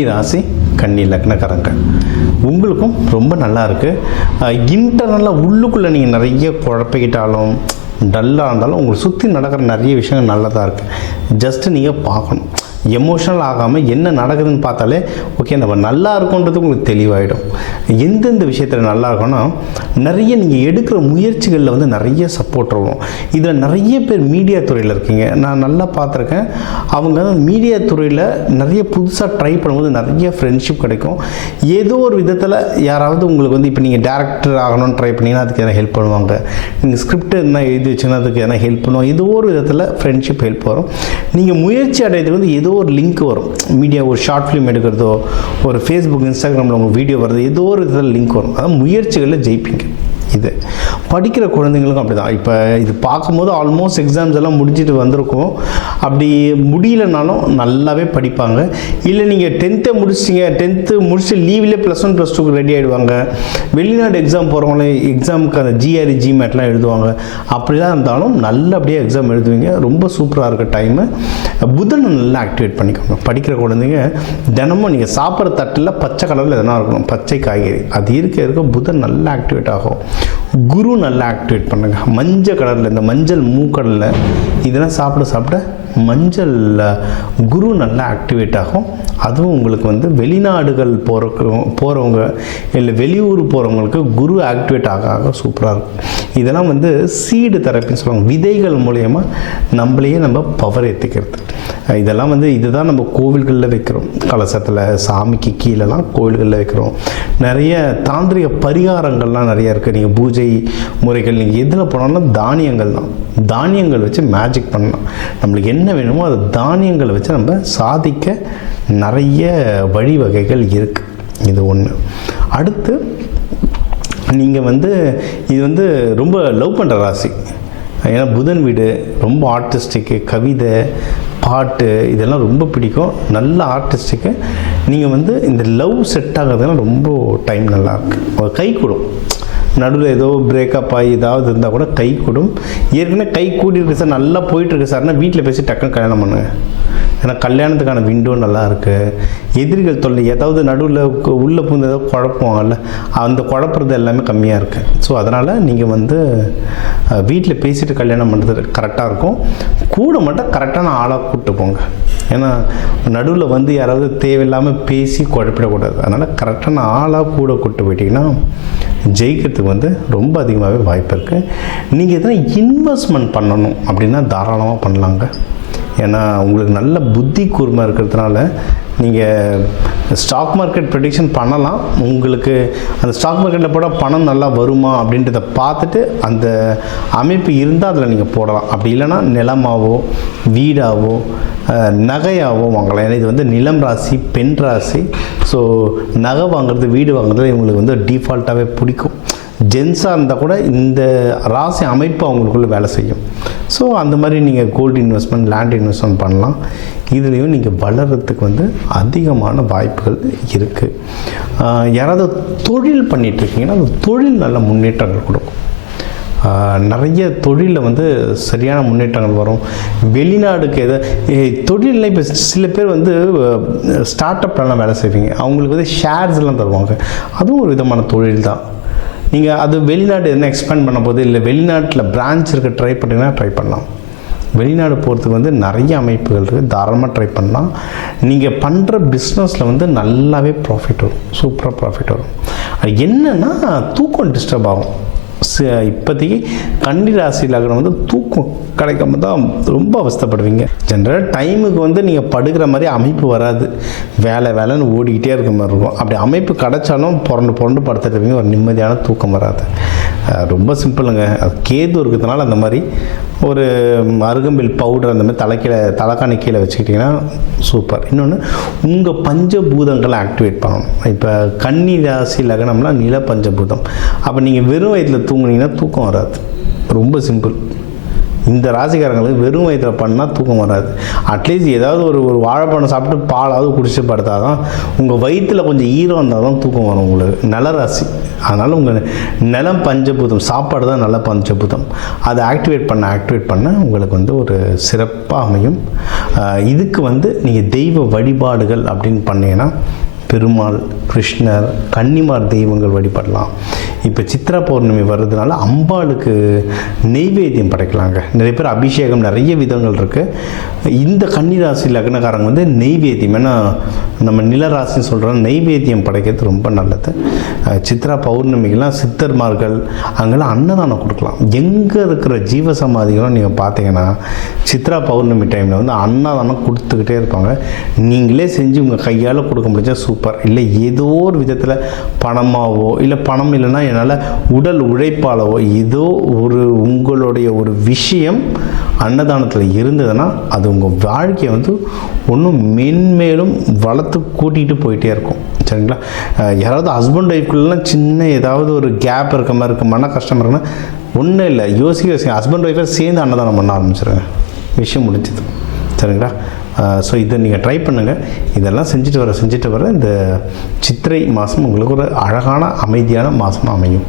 கன்னி ராசி கன்னி லக்னக்காரங்க உங்களுக்கும் ரொம்ப நல்லா இருக்குது. இன்டர்னலாக உள்ளுக்குள்ளே நீங்கள் நிறைய குழப்பிக்கிட்டாலும் டல்லாக இருந்தாலும் உங்களுக்கு சுற்றி நடக்கிற நிறைய விஷயங்கள் நல்லதாக இருக்குது. ஜஸ்ட்டு நீங்கள் பார்க்கணும், எமோஷனல் ஆகாமல் என்ன நடக்குதுன்னு பார்த்தாலே ஓகே நம்ம நல்லா இருக்கோன்றது உங்களுக்கு தெளிவாகிடும். எந்தெந்த விஷயத்தில் நல்லா இருக்கும்னா நிறைய நீங்கள் எடுக்கிற முயற்சிகளில் வந்து நிறைய சப்போர்ட் வரும். இதில் நிறைய பேர் மீடியா துறையில் இருக்கீங்க, நான் நல்லா பார்த்துருக்கேன். அவங்க மீடியா துறையில் நிறைய புதுசாக ட்ரை பண்ணும்போது நிறைய ஃப்ரெண்ட்ஷிப் கிடைக்கும். ஏதோ ஒரு விதத்தில் யாராவது உங்களுக்கு வந்து இப்போ நீங்கள் டேரக்டர் ஆகணும்னு ட்ரை பண்ணிங்கன்னா அதுக்கு எதனா ஹெல்ப் பண்ணுவாங்க. நீங்கள் ஸ்கிரிப்ட் எதனா எழுதி வச்சுன்னா அதுக்கு எதனா ஹெல்ப் பண்ணுவோம். ஏதோ ஒரு விதத்தில் ஃப்ரெண்ட்ஷிப் ஹெல்ப் வரும். நீங்கள் முயற்சி அடையிறது வந்து ஏதோ ஒரு லிங்க் வரும். மீடியா ஒரு ஷார்ட் ஃபிலிம் எடுக்கிறதோ, ஒரு ஃபேஸ்புக் இன்ஸ்டாகிராமில் உங்கள் வீடியோ வருது, ஏதோ ஒரு இதில் லிங்க் வரும். அதான் முயற்சிகளில் ஜெயிப்பீங்க. இது படிக்கிற குழந்தைங்களுக்கும் அப்படி தான். இப்போ இது பார்க்கும்போது ஆல்மோஸ்ட் எக்ஸாம்ஸ் எல்லாம் முடிஞ்சிட்டு வந்திருக்கும். அப்படி முடியலனாலும் நல்லாவே படிப்பாங்க. இல்லை நீங்கள் 10th முடிச்சிட்டிங்க, 10th முடிச்சு லீவ்லேயே +1 +2க்கு ரெடி ஆகிடுவாங்க. வெளிநாடு எக்ஸாம் போகிறவங்களே எக்ஸாமுக்கு அந்த GRE GMATலாம் எழுதுவாங்க. அப்படிலாம் இருந்தாலும் நல்லபடியாக எக்ஸாம் எழுதுவீங்க. ரொம்ப சூப்பராக இருக்க டைமு. புதனை நல்லா ஆக்டிவேட் பண்ணிக்கோங்க. படிக்கிற குழந்தைங்க தினமும் நீங்கள் சாப்பிட்ற தட்டில் பச்சை கலரில் எதனா இருக்கணும், பச்சை காய்கறி. அது இருக்க புதன் நல்லா ஆக்டிவேட் ஆகும். குரு நல்லா ஆக்டிவேட் பண்ணுங்க. மஞ்சள் கலரில், இந்த மஞ்சள் மூக்கடலில் இதெல்லாம் சாப்பிட மஞ்சள் குரு நல்லா ஆக்டிவேட் ஆகும். அதுவும் உங்களுக்கு வந்து வெளிநாடுகள் போகிறவங்க இல்லை வெளியூர் போகிறவங்களுக்கு குரு ஆக்டிவேட் ஆக சூப்பராக இருக்கும். இதெல்லாம் வந்து சீடு தெரப்பின்னு சொல்லுவாங்க. விதைகள் மூலயமா நம்மளையே நம்ம பவர் ஏற்றிக்கிறது. இதெல்லாம் வந்து இதுதான் நம்ம கோவில்களில் வைக்கிறோம். கலசத்தில் சாமிக்கு கீழெல்லாம் கோவில்களில் வைக்கிறோம். நிறைய தாந்திரிக பரிகாரங்கள்லாம் நிறைய இருக்குது. நீங்கள் பூஜை முறைகள் நீங்கள் எதில் போனாலும் தானியங்கள் தான். தானியங்கள் வச்சு மேஜிக் பண்ணலாம். நம்மளுக்கு என்ன வேணுமோ அது தானியங்களை வச்சு நம்ம சாதிக்க நிறைய வழிவகைகள் இருக்குது. இது ஒன்று. அடுத்து நீங்கள் வந்து இது வந்து ரொம்ப லவ் பண்ணுற ராசி. ஏன்னா புதன் வீடு ரொம்ப ஆர்டிஸ்டிக்கு, கவிதை பாட்டு இதெல்லாம் ரொம்ப பிடிக்கும். நல்ல ஆர்டிஸ்ட்டுக்கு நீங்கள் வந்து இந்த லவ் செட் ஆகிறதுலாம் ரொம்ப டைம் நல்லாயிருக்கு. கை கூடும். நடுவில் ஏதோ பிரேக்கப் ஆகி ஏதாவது இருந்தால் கூட கை கூடும். ஏற்கனவே கை கூடியிருக்கு சார், நல்லா போயிட்டுருக்கு சார்னா வீட்டில் பேசி டக்குன்னு கல்யாணம் பண்ணுங்க. ஏன்னா கல்யாணத்துக்கான விண்டோ நல்லா இருக்குது. எதிரிகள் தொல்லை ஏதாவது நடுவில் உள்ளே பூந்து ஏதாவது குழப்புவாங்கல்ல, அந்த குழப்புறது எல்லாமே கம்மியாக இருக்குது. ஸோ அதனால் நீங்கள் வந்து வீட்டில் பேசிட்டு கல்யாணம் பண்ணுறது கரெக்டாக இருக்கும். கூட மட்டும் கரெக்டான ஆளாக கூப்பிட்டு போங்க. ஏன்னா நடுவில் வந்து யாராவது தேவையில்லாமல் பேசி குழப்பிடக்கூடாது. அதனால் கரெக்டான ஆளாக கூட கூப்பிட்டு போயிட்டீங்கன்னா ஜெயிக்கிறதுக்கு வந்து ரொம்ப அதிகமாகவே வாய்ப்பு இருக்குது. நீங்கள் எதனா இன்வெஸ்ட்மெண்ட் பண்ணணும் அப்படின்னா தாராளமாக பண்ணலாங்க. ஏன்னா உங்களுக்கு நல்ல புத்தி கூர்மை இருக்கிறதுனால நீங்கள் ஸ்டாக் மார்க்கெட் ப்ரெடிக்ஷன் பண்ணலாம். உங்களுக்கு அந்த ஸ்டாக் மார்க்கெட்டில் போட பணம் நல்லா வருமா அப்படின்றத பார்த்துட்டு அந்த அமைப்பு இருந்தால் அதில் நீங்கள் போடலாம். அப்படி இல்லைன்னா நிலமாவோ வீடாவோ நகையாவோ வாங்கலாம். ஏன்னா இது வந்து நிலம் ராசி, பெண் ராசி. ஸோ நகை வாங்குறது, வீடு வாங்குறது இவங்களுக்கு வந்து டிஃபால்ட்டாகவே பிடிக்கும். ஜென்ஸாக இருந்தால் கூட இந்த ராசி அமைப்பு அவங்களுக்குள்ளே வேலை செய்யும். ஸோ அந்த மாதிரி நீங்கள் கோல்டு இன்வெஸ்ட்மெண்ட், லேண்ட் இன்வெஸ்ட்மெண்ட் பண்ணலாம். இதுலேயும் நீங்கள் வளர்கிறதுக்கு வந்து அதிகமான வாய்ப்புகள் இருக்குது. யாராவது தொழில் பண்ணிகிட்ருக்கீங்கன்னா அந்த தொழில் நல்ல முன்னேற்றங்கள் கொடுக்கும். நிறைய தொழிலில் வந்து சரியான முன்னேற்றங்கள் வரும். வெளிநாடுக்கு தொழிலில் இப்போ சில பேர் வந்து ஸ்டார்ட் அப்லாம் வேலை செய்வீங்க. அவங்களுக்கு வந்து ஷேர்ஸ்லாம் தருவாங்க. அதுவும் ஒரு விதமான தொழில் தான். நீங்கள் அது வெளிநாடு என்ன எக்ஸ்பேண்ட் பண்ண போது, இல்லை வெளிநாட்டில் பிரான்ச் இருக்க ட்ரை பண்ணிங்கன்னா ட்ரை பண்ணலாம். வெளிநாடு போகிறதுக்கு வந்து நிறைய அமைப்புகள் இருக்குது. தாராளமாக ட்ரை பண்ணலாம். நீங்கள் பண்ணுற பிஸ்னஸில் வந்து நல்லாவே ப்ராஃபிட் வரும். சூப்பராக ப்ராஃபிட் வரும். அது என்னென்னா தூக்கம் டிஸ்டர்ப் ஆகும். இப்போதைக்கு கன்னி ராசி லக்னம் வந்து தூக்கம் கிடைக்காம தான் ரொம்ப அவஸ்தைப்படுவீங்க. ஜென்ரல் டைமுக்கு வந்து நீங்கள் படுக்கிற மாதிரி அமைப்பு வராது. வேலைன்னு ஓடிக்கிட்டே இருக்க மாதிரி இருக்கும். அப்படி அமைப்பு கிடைச்சாலும் புரண்டு படுத்துட்டுருவீங்க. ஒரு நிம்மதியான தூக்கம் வராது. ரொம்ப சிம்பிளுங்க. அது கேது இருக்கிறதுனால அந்த மாதிரி ஒரு அருகம்பில் பவுடர் அந்த மாதிரி தலைக்காணி கீழே வச்சுக்கிட்டிங்கன்னா சூப்பர். இன்னொன்று உங்கள் பஞ்சபூதங்களை ஆக்டிவேட் பண்ணணும். இப்போ கன்னி ராசி லக்னம்லாம் நில பஞ்சபூதம். அப்போ நீங்கள் வெறும் வயிற்றில் தூங்குனீங்கன்னா தூக்கம் வராது. ரொம்ப சிம்பிள். இந்த ராசிக்காரங்களுக்கு வெறும் வயிற்றில் பண்ணால் தூக்கம் வராது. அட்லீஸ்ட் ஏதாவது ஒரு வாழைப்பழம் சாப்பிட்டு பாலாவது குடிச்சு படுத்தால் தான் உங்கள் வயிற்றில் கொஞ்சம் ஈரம் இருந்தால் தான் தூக்கம் வரும் உங்களுக்கு. நில ராசி, அதனால் உங்கள் நிலம் பஞ்சபூதம், சாப்பாடு தான் நல்ல பஞ்சபூதம். அதை ஆக்டிவேட் பண்ண உங்களுக்கு ஒரு சிறப்பாக அமையும். இதுக்கு நீங்கள் தெய்வ வழிபாடுகள் அப்படின்னு பண்ணீங்கன்னா பெருமாள், கிருஷ்ணர், கன்னிமார் தெய்வங்கள் வழிபடலாம். இப்போ சித்ரா பௌர்ணமி வர்றதுனால அம்பாளுக்கு நெய்வேத்தியம் படைக்கலாங்க. நிறைய பேர் அபிஷேகம் நிறைய விதங்கள் இருக்குது. இந்த கன்னிராசி லக்னக்காரங்க நெய்வேத்தியம், ஏன்னா நம்ம நிலராசின்னு சொல்கிறோம், நெய்வேத்தியம் படைக்கிறது ரொம்ப நல்லது. சித்ரா பௌர்ணமிக்கெலாம் சித்தர்மார்கள் அங்கெல்லாம் அன்னதானம் கொடுக்கலாம். எங்கே இருக்கிற ஜீவசமாதிகளும் நீங்கள் பார்த்தீங்கன்னா சித்ரா பௌர்ணமி டைமில் அன்னதானம் கொடுத்துக்கிட்டே இருப்பாங்க. நீங்களே செஞ்சு உங்கள் கையால் கொடுக்க முடிஞ்சா சூப்பர். இல்லை ஏதோ ஒரு விதத்தில் பணமாகவோ, இல்லை பணம் இல்லைன்னா என்னால் உடல் உழைப்பாலவோ ஏதோ உங்களுடைய ஒரு விஷயம் அன்னதானத்தில் இருந்ததுன்னா அது உங்கள் வாழ்க்கையை ஒன்றும் மென்மேலும் வளர்த்து கூட்டிகிட்டு போயிட்டே இருக்கும். சரிங்களா? யாராவது ஹஸ்பண்ட் ஒய்ஃப்குள்ளலாம் சின்ன ஏதாவது ஒரு கேப் இருக்க மாதிரி இருக்குது, மன கஷ்டம் இருக்குன்னா ஒன்றும் இல்லை, யோசிக்க ஹஸ்பண்ட் ஒய்ஃபை சேர்ந்து அன்னதானம் பண்ண ஆரம்பிச்சிருங்க, விஷயம் முடிஞ்சது. சரிங்களா? ஸோ இதை நீங்கள் ட்ரை பண்ணுங்கள். இதெல்லாம் செஞ்சுட்டு வர இந்த சித்திரை மாதம் உங்களுக்கு ஒரு அழகான அமைதியான மாதமாக அமையும்.